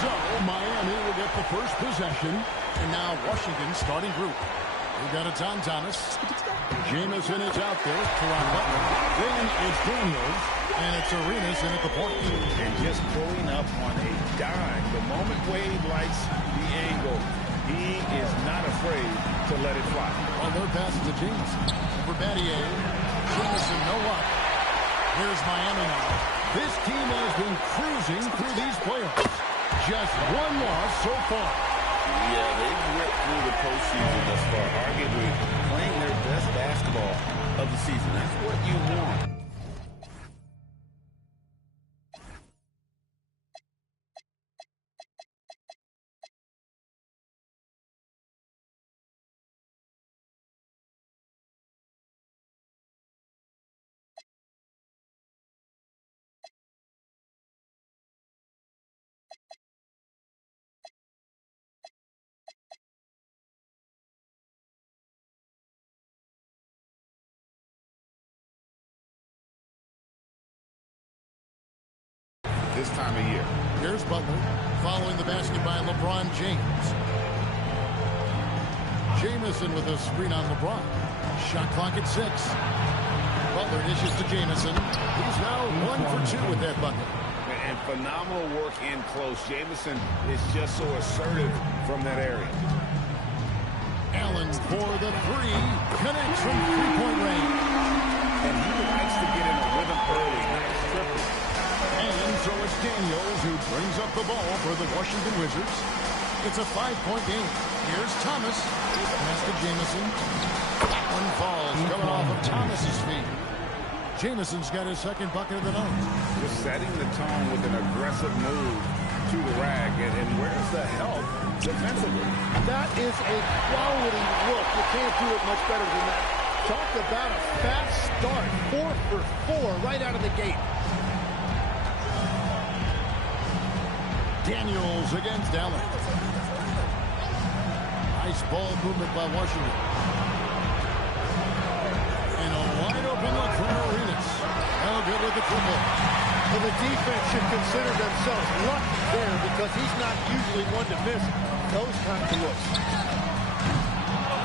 So Miami will get the first possession. And now Washington starting group. We've got it's on Thomas. Jamison is out there. Teron Butler. Then it's Daniels. And it's Arenas in at the point. And just pulling up on a dime. The moment Wade likes the angle, he is not afraid to let it fly. Well, their pass to Jamison. For Battier. Jamison, no luck. Here's Miami now. This team has been cruising through these playoffs. Just one loss so far. Yeah, they've ripped through the postseason thus far, arguably playing their best basketball of the season. That's what you want. This time of year. Here's Butler following the basket by LeBron James. Jamison with a screen on LeBron. Shot clock at 6. Butler dishes to Jamison. He's now 1 for 2 with that bucket. And phenomenal work in close. Jamison is just so assertive from that area. Allen for the 3. Connects from three-point range. And he likes to get in a rhythm early. Nice triple. And so it's Daniels who brings up the ball for the Washington Wizards. It's a 5-point game. Here's Thomas. Pass to Jamison. That one falls. Coming off of Thomas's feet. Jamison's got his second bucket of the night. Just setting the tone with an aggressive move to the rack. And where's the help defensively? That is a quality look. You can't do it much better than that. Talk about a fast start. 4 for 4 right out of the gate. Daniels against Allen. Nice ball movement by Washington. And a wide open look for Arenas. No good with the triple. Well, the defense should consider themselves lucky there because he's not usually one to miss those kinds of looks.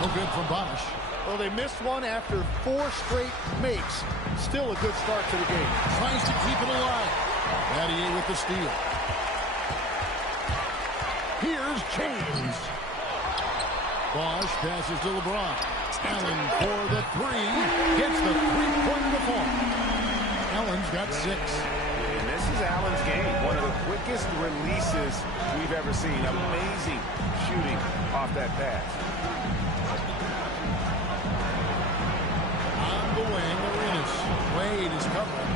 No good from Bosh. Well, they missed one after 4 straight makes. Still a good start to the game. Tries to keep it alive. Battier with the steal. Here's James. Bosh passes to LeBron. Allen for the 3. Gets the three-point before. Allen's got 6. And this is Allen's game. One of the quickest releases we've ever seen. Amazing shooting off that pass. On the wing, Arenas. Wade is covering.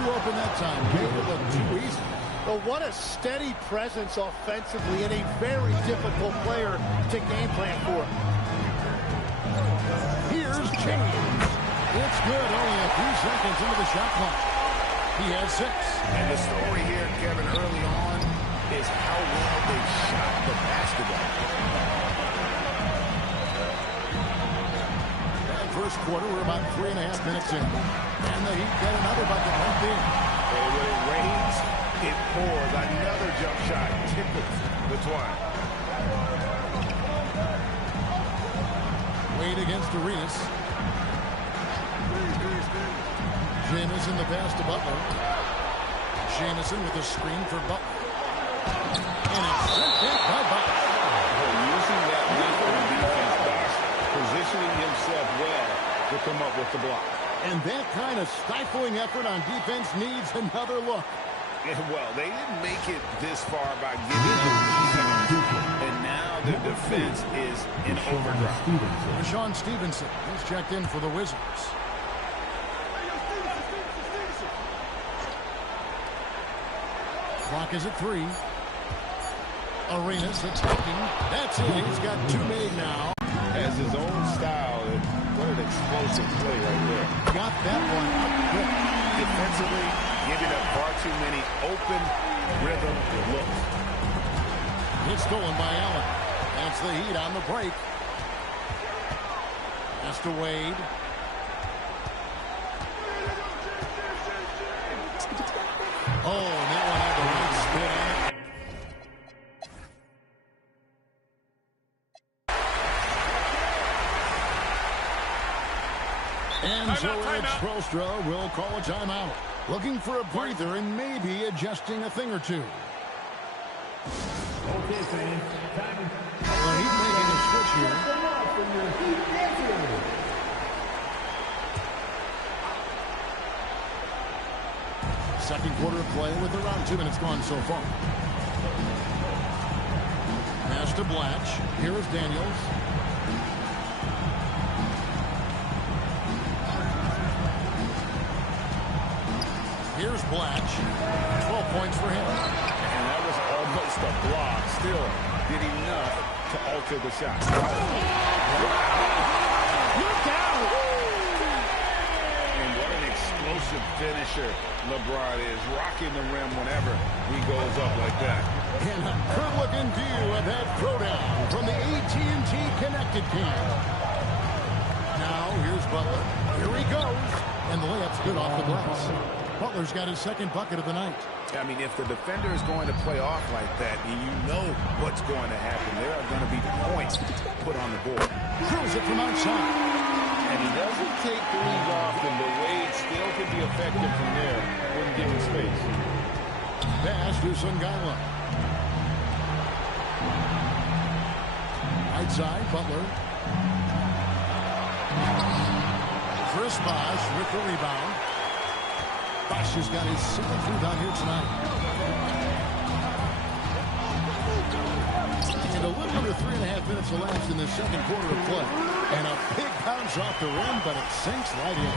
2 open that time. Made it look too easy. Well, what a steady presence offensively and a very difficult player to game plan for. Here's James. It's good. Only a few seconds into the shot clock. He has 6. And the story here, Kevin, early on is how well they shot the basketball. And first quarter, we're about 3.5 minutes in. And the Heat get another bucket right there. And when it rains, it pours. Another jump shot tickles the twine. Wade against Arenas. Jamison the pass to Butler. Jamison with a screen for Butler. And it's sent in by Butler. Using that length on defense, Bosh, positioning himself well to come up with the block. And that kind of stifling effort on defense needs another look. Well, they didn't make it this far by giving up easy. And now the defense is in overdrive. Rashawn Stevenson is checked in for the Wizards. Clock is at 3. Arenas attacking. That's it. He's got 2 made now. Has his own style. What an explosive play right there. Got that one up quick. Defensively, giving up far too many open rhythm looks. It's stolen by Allen. That's the Heat on the break. Pass to Wade. And so Eric Spoelstra will call a timeout. Looking for a breather and maybe adjusting a thing or two. Okay, fans. Well, he's making a switch here. Second quarter of play with around 2 minutes gone so far. Pass to Blatch. Here is Daniels. Here's Blatch. 12 points for him. And that was almost a block. Still did enough to alter the shot. Look out! And what an explosive finisher LeBron is. Rocking the rim whenever he goes up like that. And a good-looking view of that throwdown from the AT&T Connected Cam. Now, here's Butler. Here he goes. And the layup's good off the glass. Butler's got his second bucket of the night. I mean, if the defender is going to play off like that, you know what's going to happen. There are going to be points put on the board. Throws it from outside. And he doesn't take threes often, but Wade still can be effective from there when given space. Pass to Sungala. Right side, Butler. Chris Bosh with the rebound. Bosh has got his 7th rebound here tonight. And a little under 3.5 minutes elapsed in the second quarter of play. And a big bounce off the rim, but it sinks right in.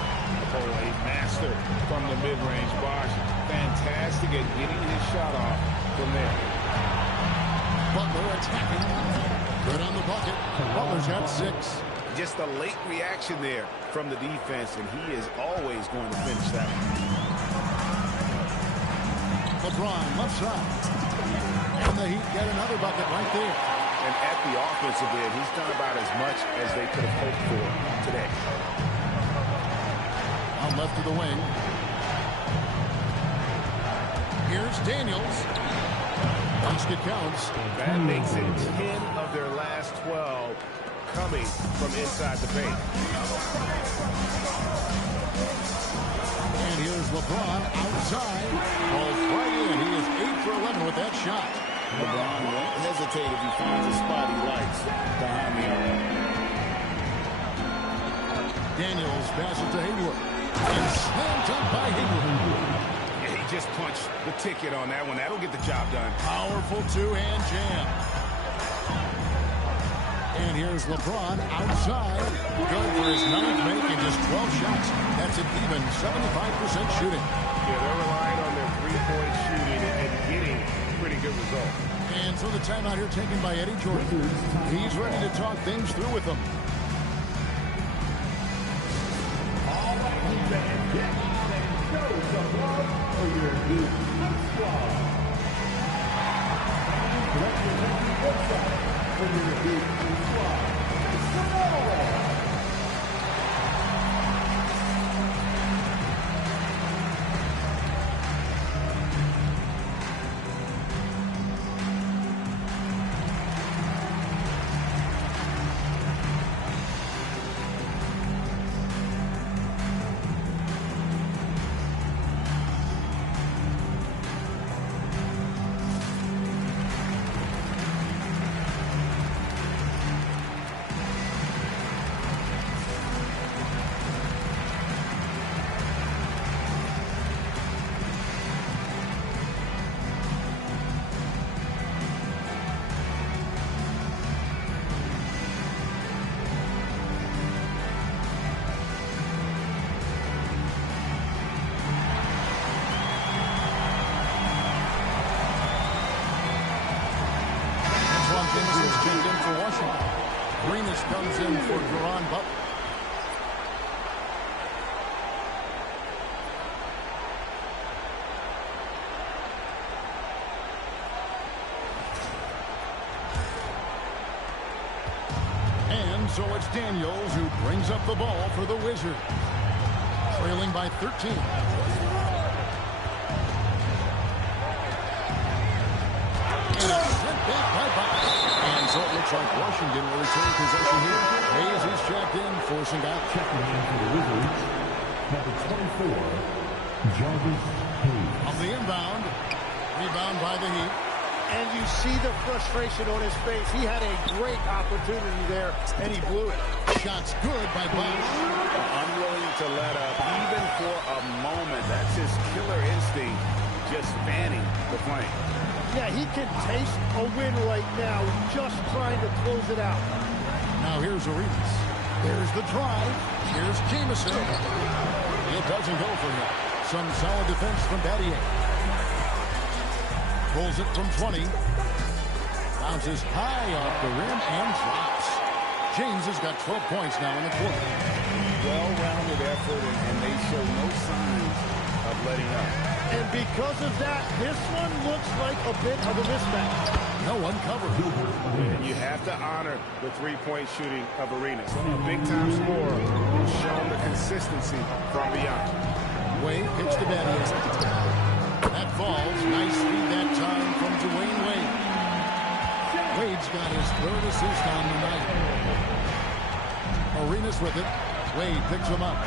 Oh, a master from the mid-range. Bosh, fantastic at getting his shot off from there. Butler attacking. Good on the bucket. Butler's got 6. Just a late reaction there from the defense, and he is always going to finish that one. LeBron left side. And the Heat get another bucket right there. And at the offensive end, he's done about as much as they could have hoped for today. On left of the wing. Here's Daniels. Basket counts. That makes it 10 of their last 12 coming from inside the paint. And here's LeBron outside. Falls right in. He is 8 for 11 with that shot. LeBron won't hesitate if he finds a spot he likes behind the arc. Daniels passes to Hayward. And slammed up by Hayward. Yeah, he just punched the ticket on that one. That'll get the job done. Powerful two-hand jam. And here's LeBron outside. Good for his 9th make and just 12 shots. That's an even 75% shooting. Yeah, they're relying on their three-point shooting and getting pretty good results. And so the timeout here taken by Eddie Jordan. He's ready to talk things through with them. All right, fans, get and show some love for your Heat squad. Representing Woodside for your Heat squad. It's Greenish comes in for Duran Butler. And so it's Daniels who brings up the ball for the Wizards. Trailing by 13. And so it looks like Washington will return possession here. Hayes is checked in, forcing out. checking in for the Wizards. 4, Jarvis Hayes. On the inbound. Rebound by the Heat. And you see the frustration on his face. He had a great opportunity there, and he blew it. Shots good by Bosch. Unwilling to let up, even for a moment. That's his killer instinct, just fanning the flame. Yeah, he can taste a win right now, just trying to close it out. Now here's Arenas. There's the drive. Here's Jamison. It doesn't go for him. Some solid defense from Battier. Pulls it from 20. Bounces high off the rim and drops. James has got 12 points now in the quarter. Well-rounded effort, and they show no signs of letting up. And because of that, this one looks like a bit of a mismatch. No one covered. And you have to honor the three-point shooting of Arenas. A big-time scorer who's shown the consistency from beyond. Wade pitched to Battier. That falls. Nice feed that time from Dwayne Wade. Wade's got his third assist on the night. Arenas with it. Wade picks him up.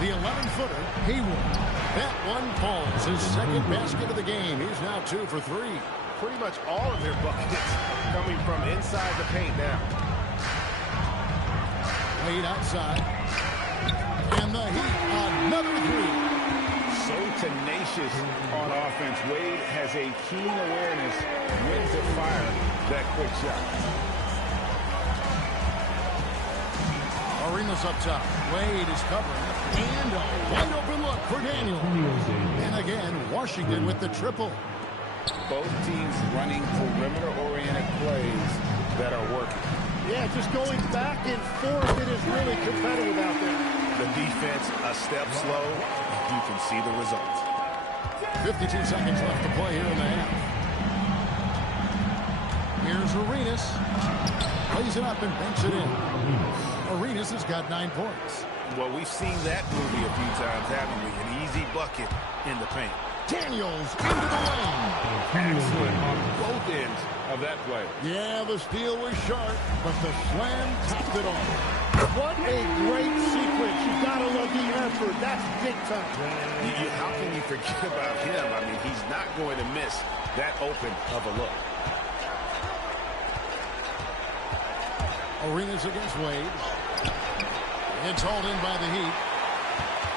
The 11-footer, Hayward. That one falls. His second basket of the game. He's now 2 for 3. Pretty much all of their buckets coming from inside the paint now. Wade outside. And the Heat, another 3. So tenacious on offense. Wade has a keen awareness when to fire that quick shot. Arenas up top. Wade is covering. And a wide open look for Daniel. And again, Washington with the triple. Both teams running perimeter-oriented plays that are working. Yeah, just going back and forth, it is really competitive out there. The defense a step slow. You can see the result. 52 seconds left to play here in the half. Here's Arenas. Plays it up and banks it in. Arenas has got 9 points. Well, we've seen that movie a few times, haven't we? An easy bucket in the paint. Daniels into the lane. Excellent on both ends of that play. Yeah, the steal was sharp, but the slam topped it off. What a great sequence. You gotta love the effort. That's big time. How can you forget about him? I mean, he's not going to miss that open of a look. Arenas against Wade. It's hauled in by the Heat.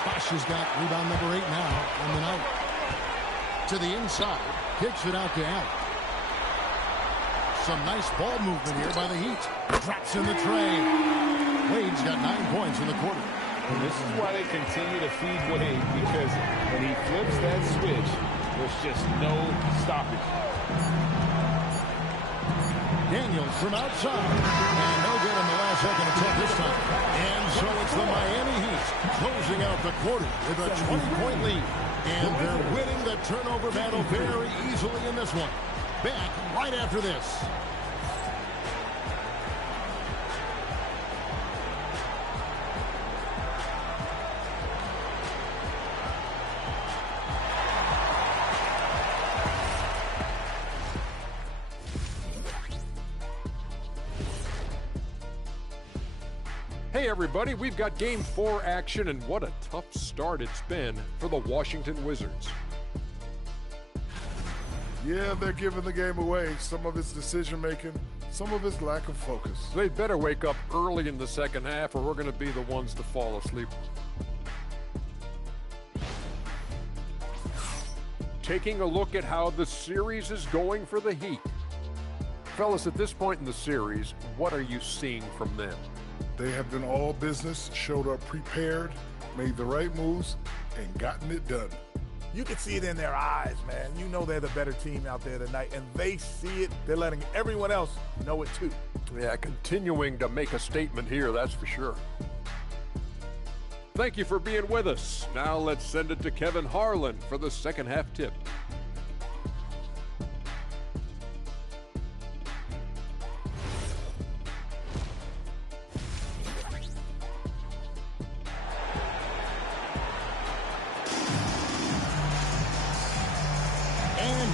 Bosch has got rebound number 8 now on the night. To the inside. Kicks it out to Allen. Some nice ball movement here by the Heat. Drops in the tray. Wade's got 9 points in the quarter. And this is why they continue to feed Wade, because when he flips that switch, there's just no stopping. Daniels from outside. And no good on the last second attempt this time. And so it's the Miami Heat closing out the quarter with a 20-point lead. And they're winning the turnover battle very easily in this one. Back right after this. Hey everybody, we've got Game 4 action, and what a tough start it's been for the Washington Wizards. Yeah, they're giving the game away. Some of it's decision-making, some of it's lack of focus. They'd better wake up early in the second half, or we're going to be the ones to fall asleep. Taking a look at how the series is going for the Heat. Fellas, at this point in the series, what are you seeing from them? They have been all business, showed up prepared, made the right moves, and gotten it done. You can see it in their eyes, man. You know they're the better team out there tonight, and they see it. They're letting everyone else know it too. Yeah, continuing to make a statement here, that's for sure. Thank you for being with us. Now let's send it to Kevin Harlan for the second half tip.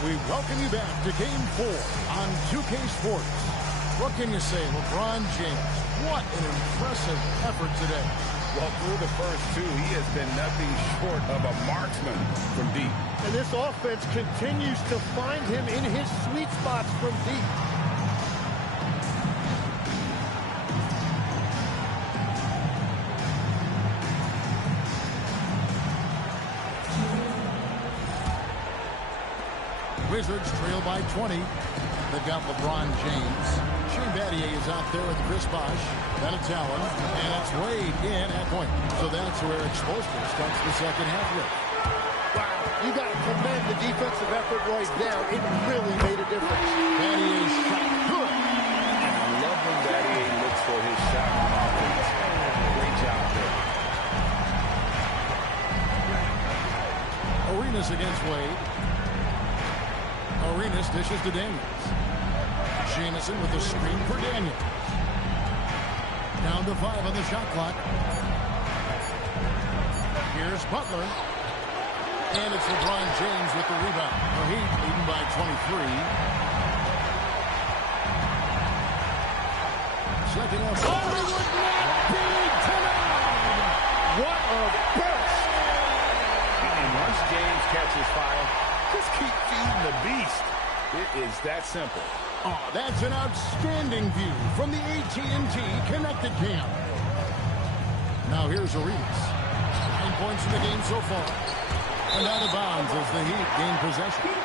We welcome you back to Game 4 on 2K Sports. What can you say, LeBron James? What an impressive effort today. Well, through the first two, he has been nothing short of a marksman from deep. And this offense continues to find him in his sweet spots from deep. Wizards trail by 20. They've got LeBron James. Shane Battier is out there with Chris Bosh. Then it's Allen. And it's Wade in at point. So that's where Eric Spoelstra starts the second half with. Wow, you got to commend the defensive effort right there. It really made a difference. Battier's shot good. I love when Battier looks for his shot on offense. Great job there. Arenas against Wade. Arenas dishes to Daniels. Jamison with the screen for Daniels. Down to 5 on the shot clock. Here's Butler. And it's LeBron James with the rebound. The Heat leading by 23. Second half. Hollywood not be tonight. What a burst! And once James catches fire, just keep feeding the beast. It is that simple. Oh, that's an outstanding view from the AT&T Connected Cam. Now here's Arenas. 9 points in the game so far. And out of bounds as the Heat gain possession.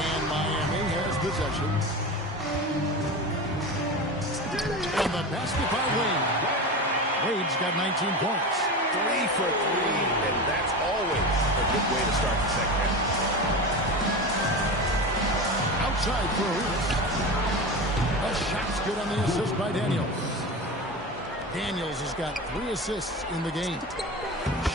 And Miami has possession. And the basket by Wade. Wade's got 19 points. 3 for 3, and that's always a good way to start the second half. Outside for Arenas. The shot's good on the assist by Daniels. Daniels has got 3 assists in the game.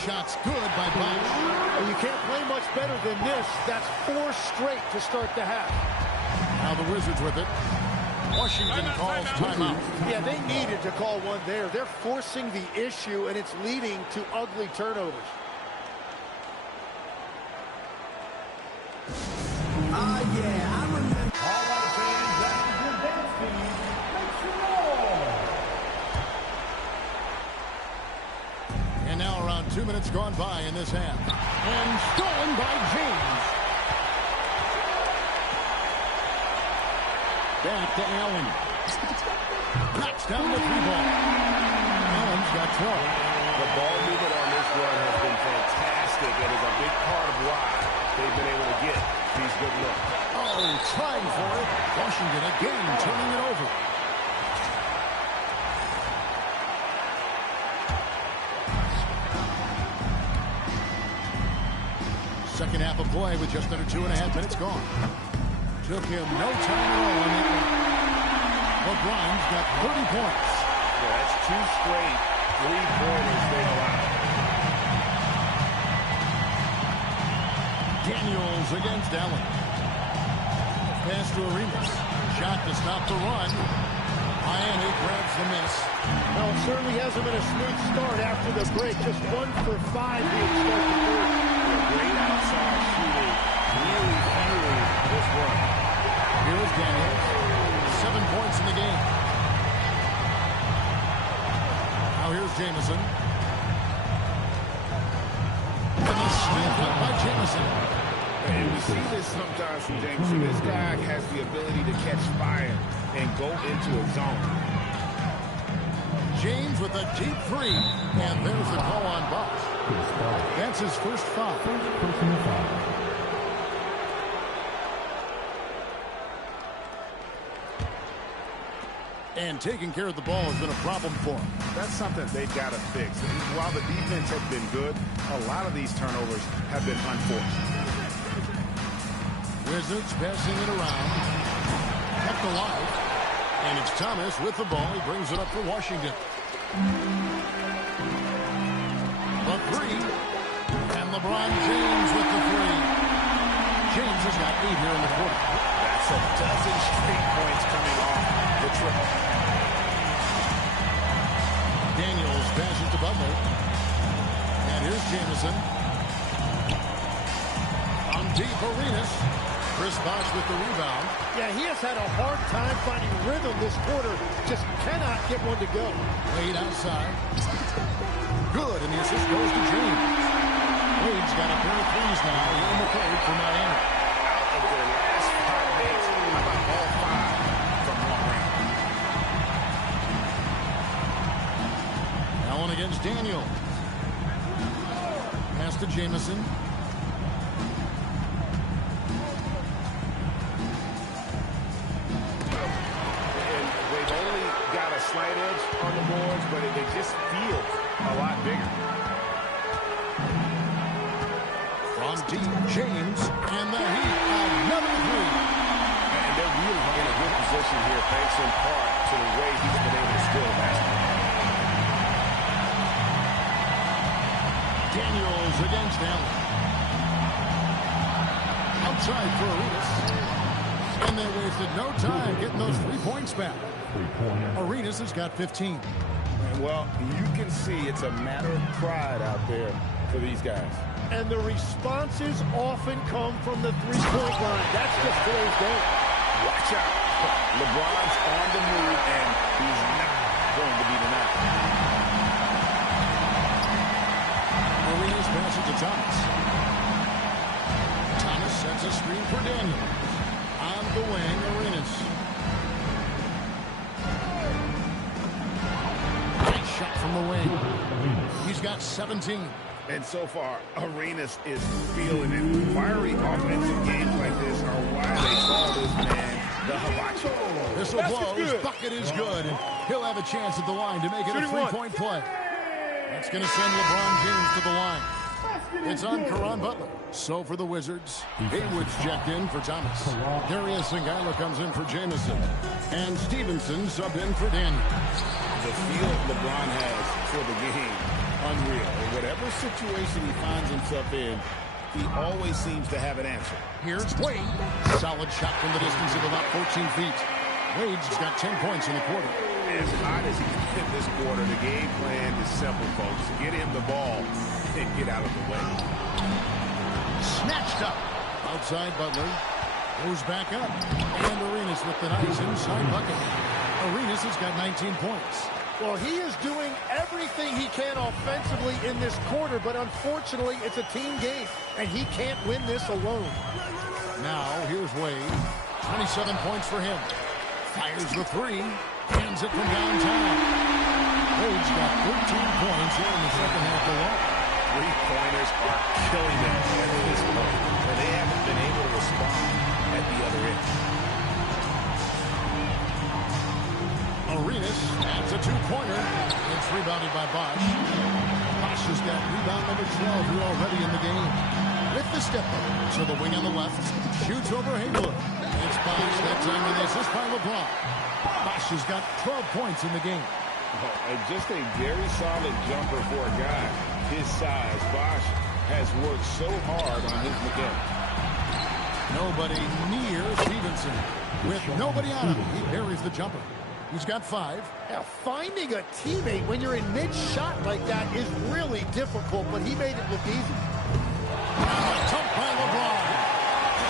Shot's good by Bosh. Well, you can't play much better than this. That's 4 straight to start the half. Now the Wizards with it. Washington calls timeout. Yeah, they needed to call one there. They're forcing the issue, and it's leading to ugly turnovers. Yeah, I remember. All right, fans, that is your dance team. Make some noise. And now around 2 minutes gone by in this half. And stolen by James. Back to Allen. Knocks down the 3-ball. Allen's got 12. The ball movement on this run has been fantastic, and is a big part of why they've been able to get these good looks. Oh, trying for it. Washington again turning it over. Second half of play with just under 2.5 minutes gone. Took him no time at all on that one. LeBron's got 30 points. Yeah, that's 2 straight 3-pointers they allowed. Daniels against Allen. Pass to Arenas. Shot to stop the run. Miami grabs the miss. Well, it certainly hasn't been a smooth start after the break. Just 1 for 5 being started third. Great outside shooting. Really fueling this run. Here's Daniels. 7 points in the game. Now here's Jamison. And the sneak up by Jamison. And we see this sometimes from Jameson. This guy has the ability to catch fire and go into a zone. James with a deep 3. And there's the call on Bosh. That's his first foul. Personal foul. And taking care of the ball has been a problem for him. That's something they've got to fix. And while the defense has been good, a lot of these turnovers have been unforced. Wizards passing it around. Kept alive. And it's Thomas with the ball. He brings it up for Washington. The 3. And LeBron James with the 3. James has got 8 here in the quarter. That's a dozen straight points coming off the triple. Daniels passes to Butler. And here's Jamison. On deep, Arenas. Chris Bosh with the rebound. Yeah, he has had a hard time finding rhythm this quarter. Just cannot get one to go. Wade outside. Good, and the assist goes to James. Wade's got a pair of threes now. Here in the third for Miami. Out of their last 5 minutes, how about all 5 from long range? Allen against Daniel. Pass to Jamison. Slight edge on the boards, but they just feel a lot bigger. From deep, James, and the Heat, another three. And they're really in a good position here, thanks in part to the way he's been able to score basketball. Daniels against Allen. Outside for Arenas. And they wasted no time getting those 3 points back. Arenas has got 15. Well, you can see it's a matter of pride out there for these guys. And the responses often come from the three-point line. That's just today's game. Watch out. LeBron's on the move, and he's not going to be denied. Arenas passes to Thomas. Thomas sets a screen for Daniel. On the wing, Arenas. Shot from the wing. He's got 17. And so far, Arenas is feeling it. Fiery offensive games like this are why they call this man the Hibachi. This will blow. His bucket is good. And he'll have a chance at the line to make it a three-point play. That's going to send LeBron James to the line. It's on Caron Butler. So for the Wizards, Haywood's checked in for Thomas. Darius Ngalo comes in for Jamison. And Stevenson subbed in for Daniel. The feel LeBron has for the game, unreal. In whatever situation he finds himself in, he always seems to have an answer. Here's Wade. Solid shot from the distance of about 14 feet. Wade's got 10 points in the quarter. As hot as he's been this quarter, the game plan is simple, folks. Get him the ball and get out of the way. Snatched up. Outside Butler. Goes back up. And Arenas with the nice inside bucket. Arenas has got 19 points. Well, he is doing everything he can offensively in this quarter, but unfortunately, it's a team game, and he can't win this alone. Now, here's Wade. 27 points for him. Fires the three. Hands it from downtown. Wade's got 13 points here in the second half alone. Three-pointers are killing them at this point, and they haven't been able to respond at the other end. Arenas adds a two-pointer. It's rebounded by Bosh. Bosh has got rebound number 12 here already in the game. With the step up to the wing on the left. Shoots over Haywood. It's Bosh. That time with the assist by LeBron. Bosh has got 12 points in the game. Just a very solid jumper for a guy his size. Bosh has worked so hard on his mechanic. Nobody near Stevenson. With nobody on him, he parries the jumper. He's got 5. Now, finding a teammate when you're in mid-shot like that is really difficult, but he made it look easy. Tough by LeBron.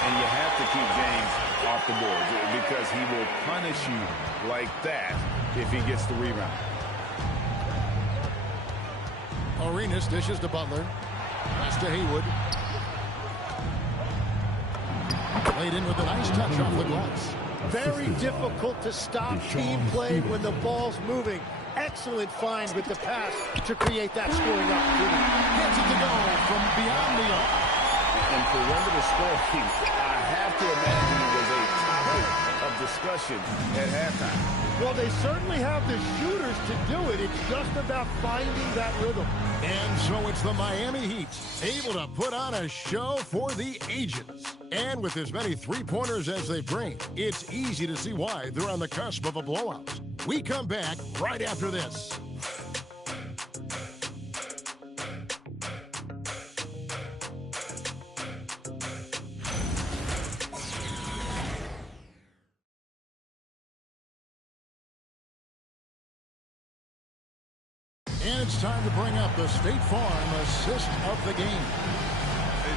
And you have to keep James off the board because he will punish you like that if he gets the rebound. Arenas dishes to Butler. Pass to Haywood. Laid in with a nice touch off the glass. Very difficult to stop team play when the ball's moving. Excellent find with the pass to create that scoring opportunity. Gets it to go from beyond the arc. And perimeter scoring, I have to imagine it was a topic of discussion at halftime. Well, they certainly have the shooters to do it. It's just about finding that rhythm. And so it's the Miami Heat, able to put on a show for the ages. And with as many three-pointers as they bring, it's easy to see why they're on the cusp of a blowout. We come back right after this. And it's time to bring up the State Farm assist of the game.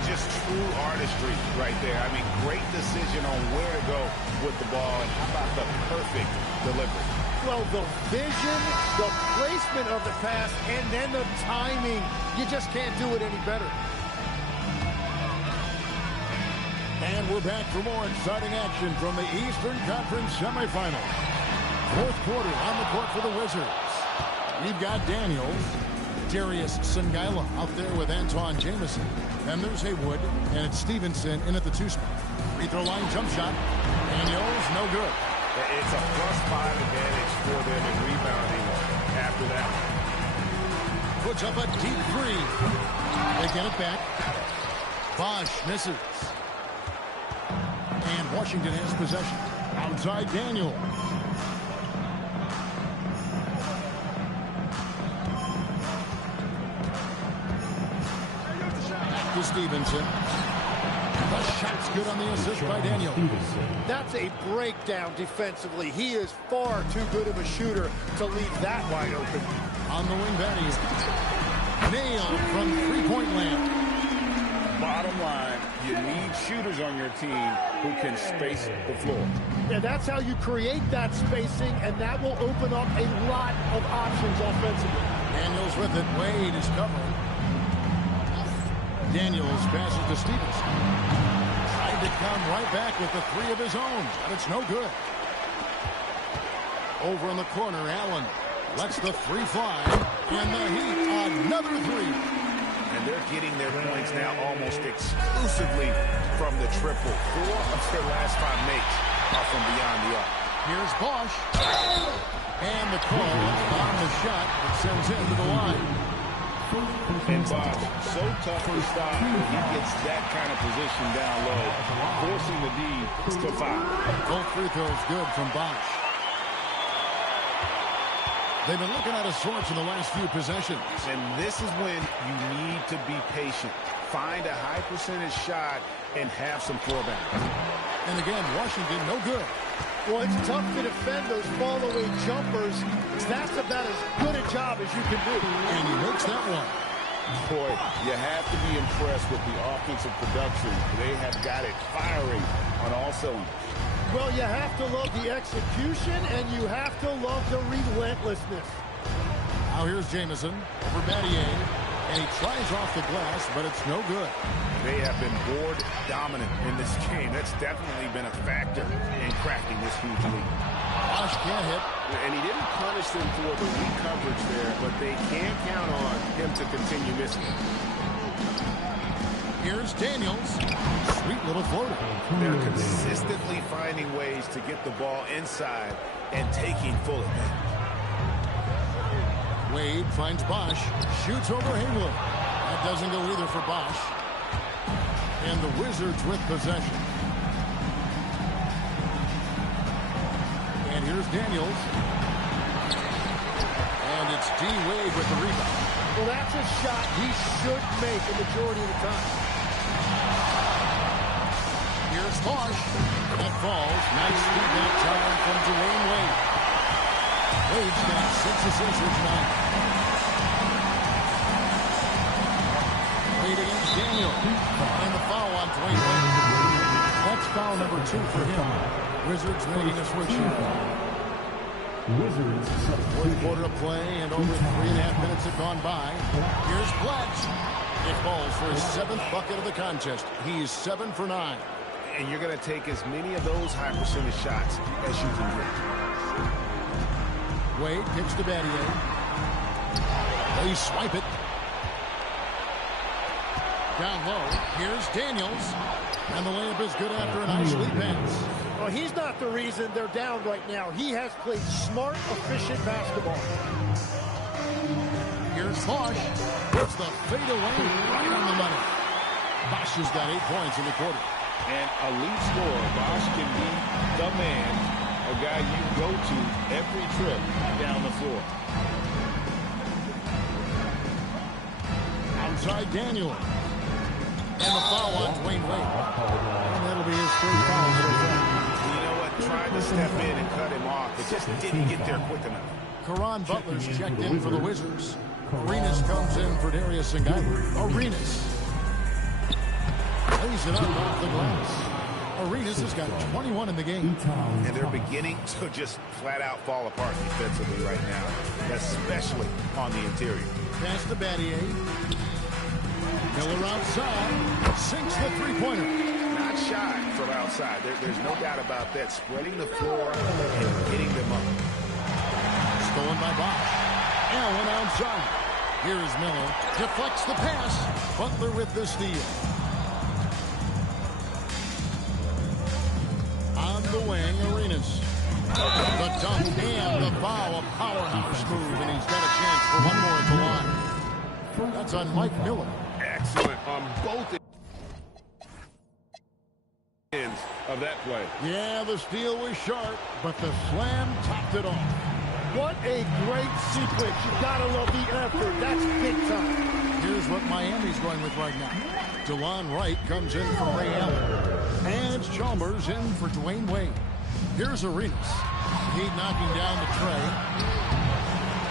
just true artistry right there. I mean, great decision on where to go with the ball, and how about the perfect delivery? Well, the vision, the placement of the pass, and then the timing. You just can't do it any better. And we're back for more exciting action from the Eastern Conference semifinals. Fourth quarter on the court for the Wizards. We've got Daniels, Darius Songaila out there with Antawn Jamison. Then there's Haywood, and it's Stevenson in at the 2 spot. Free throw line jump shot. Daniels, no good. It's a +5 advantage for them in rebounding after that. Puts up a deep 3. They get it back. Bosch misses. And Washington has possession. Outside Daniel. Back to Stevenson. The shot's good on the assist by Daniel. That's a breakdown defensively. He is far too good of a shooter to leave that wide open. On the wing, Batty. Nailed from three-point land. Bottom line, you need shooters on your team who can space the floor. Yeah, that's how you create that spacing, and that will open up a lot of options offensively. Daniels with it. Wade is covering. Daniels passes to Stevenson. Tried to come right back with the 3 of his own, but it's no good. Over in the corner, Allen lets the 3 fly, and the Heat another 3. And they're getting their points now almost exclusively from the triple. 4 of their last 5 makes are from beyond the arc. Here's Bosch. And the call on the shot that sends him to the line. And Bosch, so tough to stop when he gets that kind of position down low, forcing the D to foul. Both free throws good from Bosch. They've been looking out of sorts in the last few possessions. And this is when you need to be patient. Find a high percentage shot and have some floor balance. And again, Washington, no good. Well, it's tough to defend those fall-away jumpers. That's about as good a job as you can do. And he makes that one. Boy, you have to be impressed with the offensive production. They have got it firing on all cylinders. Well, you have to love the execution, and you have to love the relentlessness. Now here's Jamison over Battier, and he tries off the glass, but it's no good. They have been board dominant in this game. That's definitely been a factor in cracking this huge lead. Bosch can't hit. And he didn't punish them for the weak coverage there, but they can't count on him to continue missing it. Here's Daniels. Sweet little floater. They're consistently finding ways to get the ball inside and taking full advantage. Wade finds Bosch. Shoots over Haywood. That doesn't go either for Bosch. And the Wizards with possession. And here's Daniels. And it's D. Wade with the rebound. Well, that's a shot he should make a majority of the time. Here's Bosch. That falls. Nice feedback time from Dwayne Wade. Wade's got 6 assists tonight. Wade against Daniel. And the foul on Dwayne Wade. That's foul number 2 for him. Wizards making a switch here. Fourth quarter of play, and over 3.5 minutes have gone by. Here's Bledge. It falls for his 7th bucket of the contest. He's 7 for 9. And you're going to take as many of those high percentage shots as you can get. Wade kicks to Battier. They swipe it. Down low. Here's Daniels. And the layup is good after a nice lead pass. Well, he's not the reason they're down right now. He has played smart, efficient basketball. Here's Bosch. Puts the fade away right on the money. Bosch has got 8 points in the quarter. And elite scorer, Bosch can be the man, a guy you go to every trip down the floor. Outside Daniel. And the foul on Dwayne Wade. And that'll be his 3rd foul so far. You know what? Tried to step in and cut him off, but just didn't get there quick enough. Caron Butler's checked in for the Wizards. Arenas comes in for Darius Songaila. Arenas. lays it up off the glass. Arenas has got 21 in the game. And they're beginning to just flat out fall apart defensively right now, especially on the interior. Pass to Battier. Miller outside. Sinks the three-pointer. Not shy from outside. There's no doubt about that. Spreading the floor and getting them up. Stolen by Bosch. Allen outside. Here's Miller. Deflects the pass. Butler with the steal. On the wing, Arenas. The dunk and the foul. A powerhouse move, and he's got a chance for one more at the line. That's on Mike Miller. Excellent on both ends of that play. Yeah, the steal was sharp, but the slam topped it off. What a great sequence. You gotta love the effort. That's big time. Here's what Miami's going with right now. DeLon Wright comes in for Ray Allen. And Chalmers in for Dwayne Wade. Here's Arenas. Heat knocking down the tray.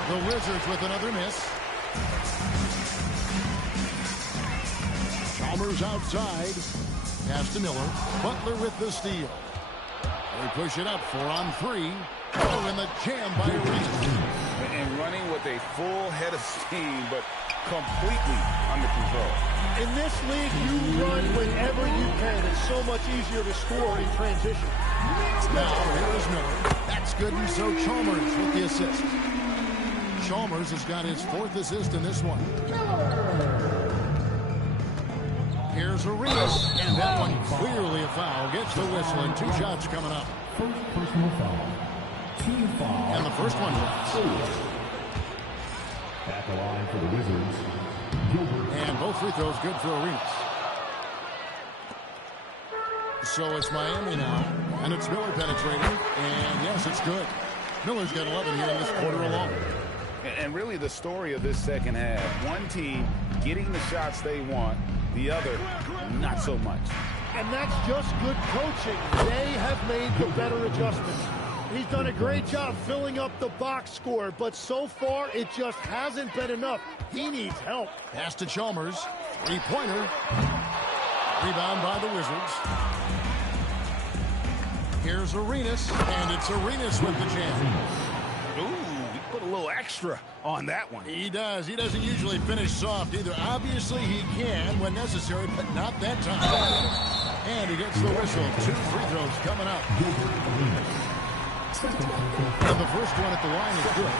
The Wizards with another miss. Chalmers outside. Pass to Miller. Butler with the steal. They push it up 4 on 3. Oh, and the jam by Arenas. And running with a full head of steam, but completely under control. In this league, you run whenever you can. It's so much easier to score in transition. Now, here's Miller. That's good, and so Chalmers with the assist. Chalmers has got his 4th assist in this one. Here's Arenas, and that one clearly a foul. Gets the whistle, and 2 shots coming up. First personal foul. Team foul. And the first one drops. At the line for the Wizards, Gilbert. And both free throws good for Arenas. So it's Miami now, and it's Miller penetrating, and yes, it's good. Miller's got 11 here in this quarter alone. And really the story of this second half, one team getting the shots they want, the other not so much. And that's just good coaching. They have made the better adjustments. He's done a great job filling up the box score, but so far it just hasn't been enough. He needs help. Pass to Chalmers. 3-pointer. Rebound by the Wizards. Here's Arenas, and it's Arenas with the jam. Ooh, he put a little extra on that one. He does. He doesn't usually finish soft either. Obviously, he can when necessary, but not that time. And he gets the whistle. 2 free throws coming up. And the first one at the line is good.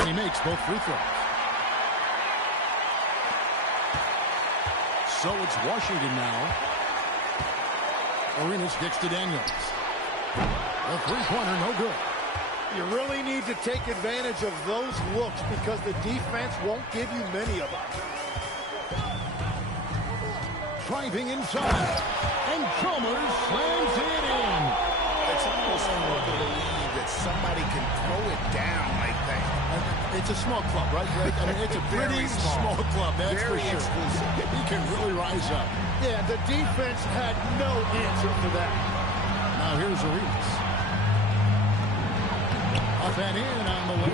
And he makes both free throws. So it's Washington now. Arenas kicks to Daniels. A 3-pointer, no good. You really need to take advantage of those looks because the defense won't give you many of them. Driving inside. And Chalmers slams it in. It's almost hard to believe that somebody can throw it down like that. It's a small club, right, Greg? I mean, it's a pretty small club, that's for Very sure. exclusive. He can really rise up. Yeah, the defense had no answer for that. Now here's Arenas. Up and in on the way.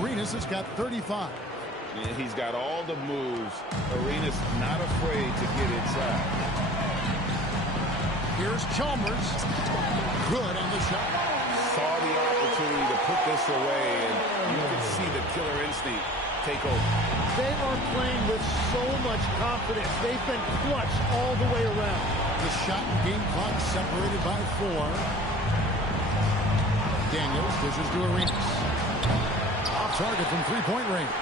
Arenas has got 35. Yeah, he's got all the moves. Arenas not afraid to get inside. Here's Chalmers. Good on the shot. Saw the opportunity to put this away, and you can see the killer instinct take over. They are playing with so much confidence. They've been clutch all the way around. The shot and game clock separated by 4. Daniels dishes to Arenas. Off target from 3-point range.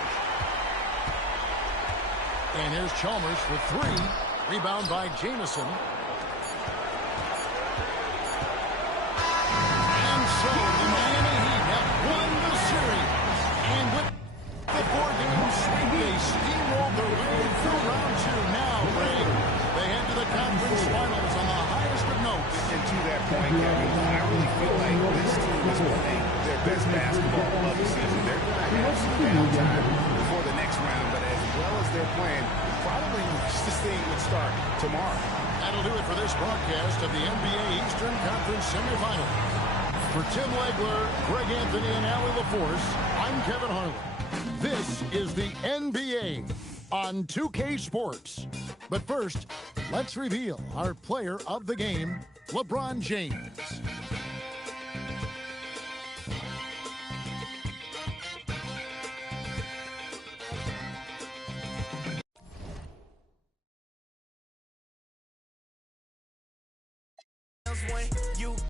And here's Chalmers for 3. Rebound by Jamison. And so the Miami Heat have won the series. And with the 4-game sweep, they steamrolled their way through round 2. Now, Ray, they head to the conference finals on the highest of notes. And to that point, Kevin, I really feel like this team is playing their best basketball of the season. They're going to have some downtime before the next round, but as well as they're playing, probably this thing would start tomorrow. That'll do it for this broadcast of the NBA Eastern Conference Semifinals. For Tim Legler, Greg Anthony, and Allie LaForce, I'm Kevin Harlan. This is the NBA on 2K Sports. But first, let's reveal our player of the game, LeBron James. When